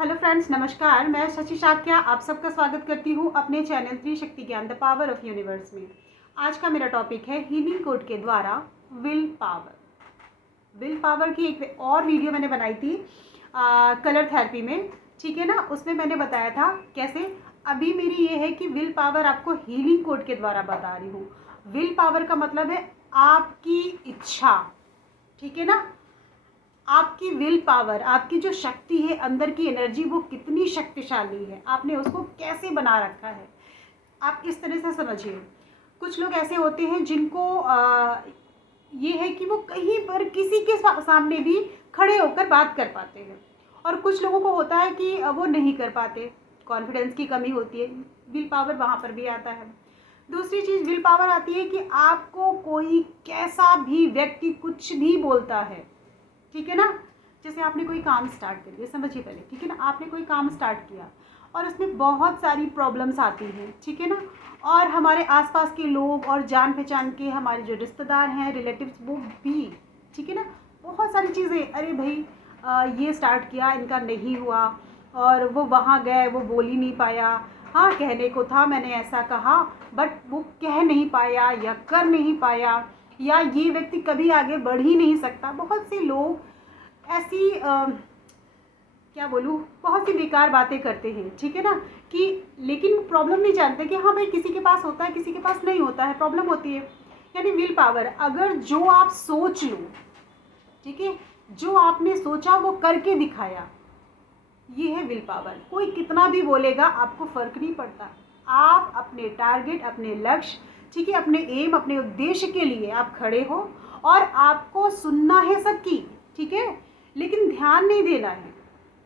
Hello friends, नमस्कार। मैं शशि शाक्या आप सबका स्वागत करती हूँ अपने चैनल त्रिशक्ति ज्ञान द पावर ऑफ यूनिवर्स में। आज का मेरा टॉपिक है हीलिंग कोड के द्वारा विल पावर। विल पावर की एक और वीडियो मैंने बनाई थी कलर थेरेपी में, ठीक है ना। उसमें मैंने बताया था कैसे। अभी मेरी ये है कि विल पावर आपको हीलिंग कोड के द्वारा बता रही हूँ। विल पावर का मतलब है आपकी इच्छा, ठीक है ना। आपकी विल पावर, आपकी जो शक्ति है, अंदर की एनर्जी, वो कितनी शक्तिशाली है, आपने उसको कैसे बना रखा है, आप इस तरह से समझिए। कुछ लोग ऐसे होते हैं जिनको ये है कि वो कहीं पर किसी के सामने भी खड़े होकर बात कर पाते हैं, और कुछ लोगों को होता है कि वो नहीं कर पाते, कॉन्फिडेंस की कमी होती है। विल पावर वहाँ पर भी आता है। दूसरी चीज़ विल पावर आती है कि आपको कोई कैसा भी व्यक्ति कुछ भी बोलता है, ठीक है ना। जैसे आपने कोई काम स्टार्ट कर दिया, समझिए पहले, ठीक है ना। आपने कोई काम स्टार्ट किया और उसमें बहुत सारी प्रॉब्लम्स आती हैं, ठीक है ना। और हमारे आसपास के लोग और जान पहचान के हमारे जो रिश्तेदार हैं, रिलेटिव्स, वो भी, ठीक है ना, बहुत सारी चीज़ें, अरे भाई ये स्टार्ट किया, इनका नहीं हुआ, और वो वहाँ गए, वो बोल ही नहीं पाया। हाँ, कहने को था, मैंने ऐसा कहा, बट वो कह नहीं पाया या कर नहीं पाया, या ये व्यक्ति कभी आगे बढ़ ही नहीं सकता। बहुत से लोग ऐसी क्या बोलूँ, बहुत सी बेकार बातें करते हैं, ठीक है ना। कि लेकिन वो प्रॉब्लम नहीं जानते कि हाँ भाई, किसी के पास होता है, किसी के पास नहीं होता है, प्रॉब्लम होती है। यानी विल पावर, अगर जो आप सोच लो, ठीक है, जो आपने सोचा वो करके दिखाया, ये है विल पावर। कोई कितना भी बोलेगा, आपको फ़र्क नहीं पड़ता। आप अपने टारगेट, अपने लक्ष्य, ठीक है, अपने एम, अपने उद्देश्य के लिए आप खड़े हो, और आपको सुनना है सबकी, ठीक है, लेकिन ध्यान नहीं देना है।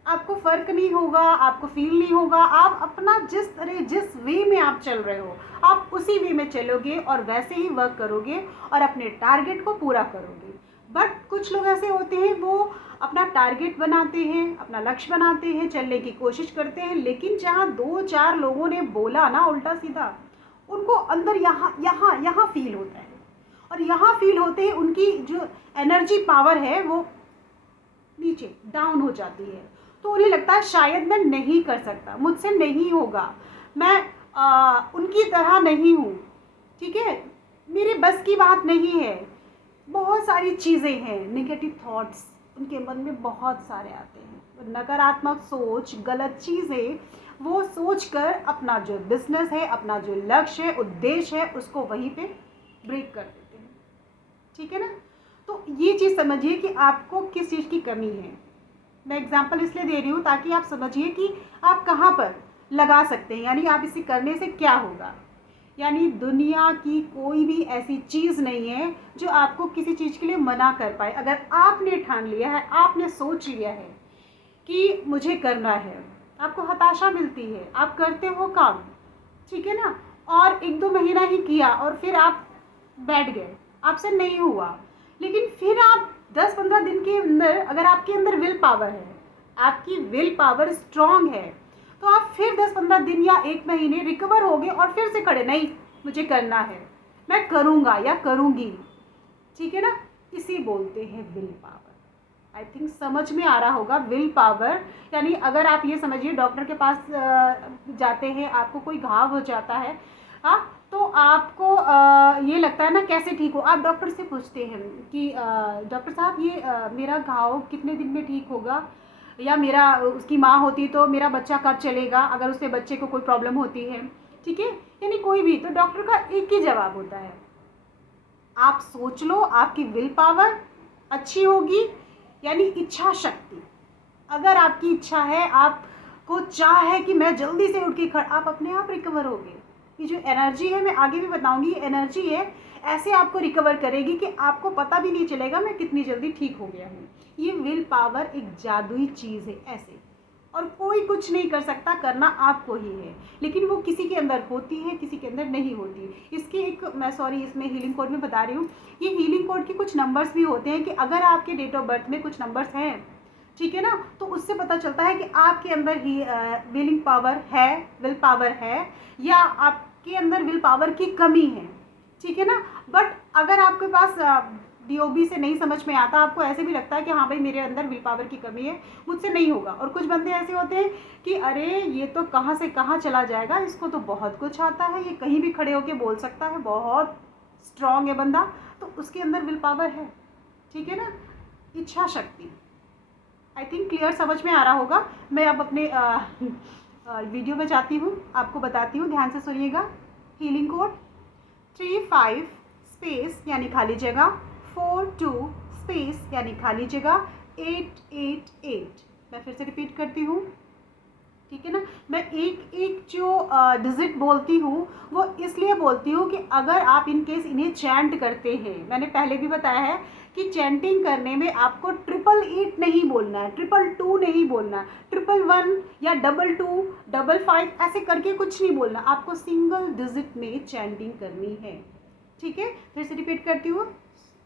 आपको फ़र्क नहीं होगा, आपको फील नहीं होगा। आप अपना जिस तरह, जिस वे में आप चल रहे हो, आप उसी वे में चलोगे और वैसे ही वर्क करोगे और अपने टारगेट को पूरा करोगे। बट कुछ लोग ऐसे होते हैं, वो अपना टारगेट बनाते हैं, अपना लक्ष्य बनाते हैं, चलने की कोशिश करते हैं, लेकिन जहाँ 2-4 लोगों ने बोला ना उल्टा सीधा, उनको अंदर यहाँ यहाँ यहाँ फील होता है, और यहाँ फील होते हैं उनकी जो एनर्जी पावर है वो नीचे डाउन हो जाती है। तो उन्हें लगता है शायद मैं नहीं कर सकता, मुझसे नहीं होगा, मैं उनकी तरह नहीं हूँ, ठीक है, मेरे बस की बात नहीं है। बहुत सारी चीज़ें हैं, नेगेटिव थॉट्स उनके मन में बहुत सारे आते हैं, नकारात्मक सोच, गलत चीज़ें वो सोच कर अपना जो बिजनेस है, अपना जो लक्ष्य है, उद्देश्य है, उसको वहीं पे ब्रेक कर देते हैं, ठीक है ना। तो ये चीज़ समझिए कि आपको किस चीज़ की कमी है। मैं एग्जांपल इसलिए दे रही हूँ ताकि आप समझिए कि आप कहाँ पर लगा सकते हैं, यानी आप इसे करने से क्या होगा। यानी दुनिया की कोई भी ऐसी चीज़ नहीं है जो आपको किसी चीज़ के लिए मना कर पाए। अगर आपने ठान लिया है, आपने सोच लिया है कि मुझे करना है, आपको हताशा मिलती है, आप करते हो काम, ठीक है ना, और 1-2 महीना ही किया और फिर आप बैठ गए, आपसे नहीं हुआ, लेकिन फिर आप 10-15 दिन के अंदर, अगर आपके अंदर विल पावर है, आपकी विल पावर स्ट्रांग है, तो आप फिर 10-15 दिन या 1 महीने रिकवर होगे और फिर से खड़े, नहीं मुझे करना है, मैं करूँगा या करूँगी, ठीक है ना। इसी बोलते हैं विल पावर। आई थिंक समझ में आ रहा होगा। विल पावर यानी अगर आप ये समझिए, डॉक्टर के पास जाते हैं, आपको कोई घाव हो जाता है, हाँ, तो आपको ये लगता है ना कैसे ठीक हो, आप डॉक्टर से पूछते हैं कि डॉक्टर साहब ये मेरा घाव कितने दिन में ठीक होगा, या मेरा उसकी माँ होती तो मेरा बच्चा कब चलेगा, अगर उसके बच्चे को कोई प्रॉब्लम होती है, ठीक है, यानी कोई भी, तो डॉक्टर का एक ही जवाब होता है, आप सोच लो, आपकी विल पावर अच्छी होगी, यानी इच्छा शक्ति। अगर आपकी इच्छा है, आपको चाह है कि मैं जल्दी से उठ के आप अपने आप रिकवर होगे। ये जो एनर्जी है, मैं आगे भी बताऊंगी, एनर्जी है ऐसे आपको रिकवर करेगी कि आपको पता भी नहीं चलेगा मैं कितनी जल्दी ठीक हो गया हूँ। ये विल पावर एक जादुई चीज़ है ऐसे, और कोई कुछ नहीं कर सकता, करना आपको ही है, लेकिन वो किसी के अंदर होती है, किसी के अंदर नहीं होती। इसकी एक, मैं सॉरी, इसमें हीलिंग कोड में बता रही हूँ, ये हीलिंग कोड के कुछ नंबर्स भी होते हैं कि अगर आपके डेट ऑफ बर्थ में कुछ नंबर्स हैं, ठीक है ना, तो उससे पता चलता है कि आपके अंदर ही विलिंग पावर है, विल पावर है, या आपके अंदर विल पावर की कमी है, ठीक है ना। बट अगर आपके पास DOB से नहीं समझ में आता, आपको ऐसे भी लगता है कि हाँ भाई मेरे अंदर विल पावर की कमी है, मुझसे नहीं होगा। और कुछ बंदे ऐसे होते हैं कि अरे ये तो कहाँ से कहाँ चला जाएगा, इसको तो बहुत कुछ आता है, ये कहीं भी खड़े होकर बोल सकता है, बहुत स्ट्रांग है बंदा, तो उसके अंदर विल पावर है, ठीक है ना, इच्छा शक्ति। आई थिंक क्लियर समझ में आ रहा होगा। मैं अब अपने वीडियो में जाती हूँ, आपको बताती हूँ, ध्यान से सुनिएगा। हीलिंग कोड 35 स्पेस यानी खाली जगह, 42 स्पेस यानी खाली जगह, 888। मैं फिर से रिपीट करती हूँ, ठीक है ना। मैं एक एक जो डिजिट बोलती हूँ वो इसलिए बोलती हूँ कि अगर आप इन केस इन्हें चैंट करते हैं, मैंने पहले भी बताया है कि चैंटिंग करने में आपको 888 नहीं बोलना है, 222 नहीं बोलना है, 111 या 22 55 ऐसे करके कुछ नहीं बोलना, आपको सिंगल डिजिट में चैंटिंग करनी है, ठीक है। फिर से रिपीट करती हूँ,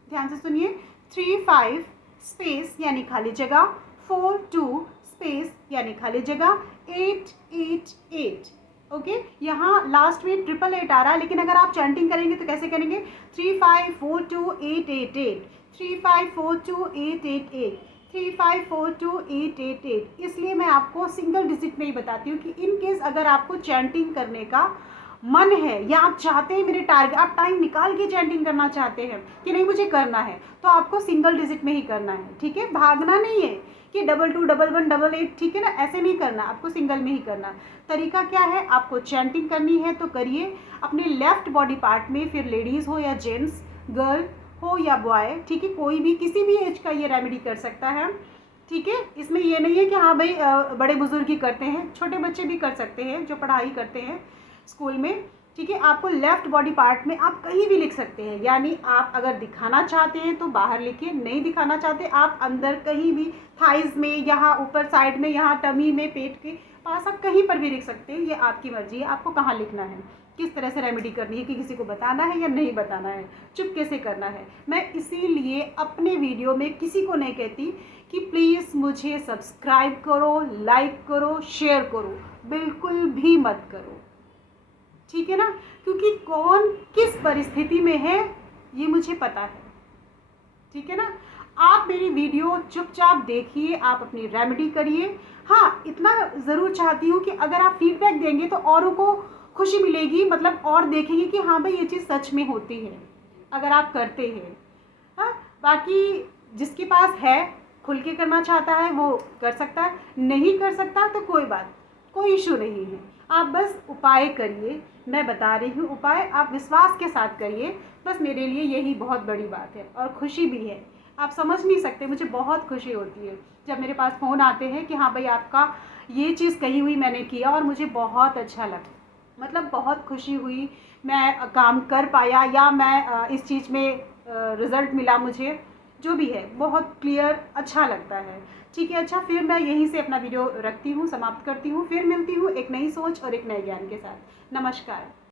ध्यान से सुनिए। 35 स्पेस यानी खाली जगह, 42 स्पेस यानी खाली जगह, 888। ओके, यहाँ लास्ट में 888 आ रहा है, लेकिन अगर आप चैंटिंग करेंगे तो कैसे करेंगे? 3542 888, 3542 888, 3542 888। इसलिए मैं आपको सिंगल डिजिट में ही बताती हूँ कि इन केस अगर आपको चैंटिंग करने का मन है या आप चाहते हैं मेरे टारगेट, आप टाइम निकाल के चैंटिंग करना चाहते हैं कि नहीं मुझे करना है, तो आपको सिंगल डिजिट में ही करना है, ठीक है। भागना नहीं है कि 22 11 88, ठीक है ना, ऐसे नहीं करना, आपको सिंगल में ही करना। तरीका क्या है? आपको चैंटिंग करनी है तो करिए अपने लेफ्ट बॉडी पार्ट में, फिर लेडीज़ हो या जेंट्स, गर्ल हो या बॉय, ठीक है, कोई भी किसी भी एज का ये रेमेडी कर सकता है, ठीक है। इसमें ये नहीं है कि हाँ भाई बड़े बुजुर्ग ही करते हैं, छोटे बच्चे भी कर सकते हैं जो पढ़ाई करते हैं स्कूल में, ठीक है। आपको लेफ्ट बॉडी पार्ट में आप कहीं भी लिख सकते हैं, यानी आप अगर दिखाना चाहते हैं तो बाहर लिखिए, नहीं दिखाना चाहते आप अंदर कहीं भी, थाइज में, यहाँ ऊपर साइड में, यहाँ टमी में, पेट के पास, आप कहीं पर भी लिख सकते हैं, ये आपकी मर्जी है आपको कहाँ लिखना है, किस तरह से रेमेडी करनी है, कि किसी को बताना है या नहीं बताना है, चुपके से करना है। मैं इसीलिए अपने वीडियो में किसी को नहीं कहती कि प्लीज़ मुझे सब्सक्राइब करो, लाइक करो, शेयर करो, बिल्कुल भी मत करो, ठीक है ना, क्योंकि कौन किस परिस्थिति में है ये मुझे पता है, ठीक है ना। आप मेरी वीडियो चुपचाप देखिए, आप अपनी रेमेडी करिए। हाँ, इतना ज़रूर चाहती हूँ कि अगर आप फीडबैक देंगे तो औरों को खुशी मिलेगी, मतलब और देखेंगे कि हाँ भाई ये चीज़ सच में होती है अगर आप करते हैं। हाँ, बाकी जिसके पास है, खुल के करना चाहता है वो कर सकता है, नहीं कर सकता तो कोई बात, कोई इशू नहीं है। आप बस उपाय करिए, मैं बता रही हूँ उपाय, आप विश्वास के साथ करिए, बस मेरे लिए यही बहुत बड़ी बात है और खुशी भी है। आप समझ नहीं सकते, मुझे बहुत खुशी होती है जब मेरे पास फ़ोन आते हैं कि हाँ भाई आपका ये चीज़ कही हुई मैंने किया और मुझे बहुत अच्छा लगा, मतलब बहुत खुशी हुई, मैं काम कर पाया या मैं इस चीज़ में रिज़ल्ट मिला मुझे, जो भी है बहुत क्लियर अच्छा लगता है, ठीक है। अच्छा, फिर मैं यहीं से अपना वीडियो रखती हूँ, समाप्त करती हूँ, फिर मिलती हूँ एक नई सोच और एक नए ज्ञान के साथ। नमस्कार।